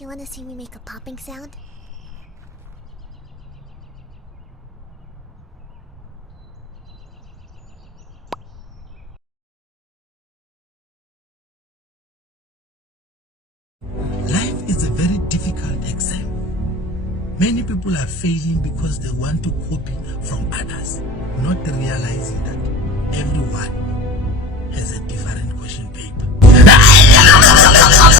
You wanna see me make a popping sound? Life is a very difficult exam. Many people are failing because they want to copy from others, not realizing that everyone has a different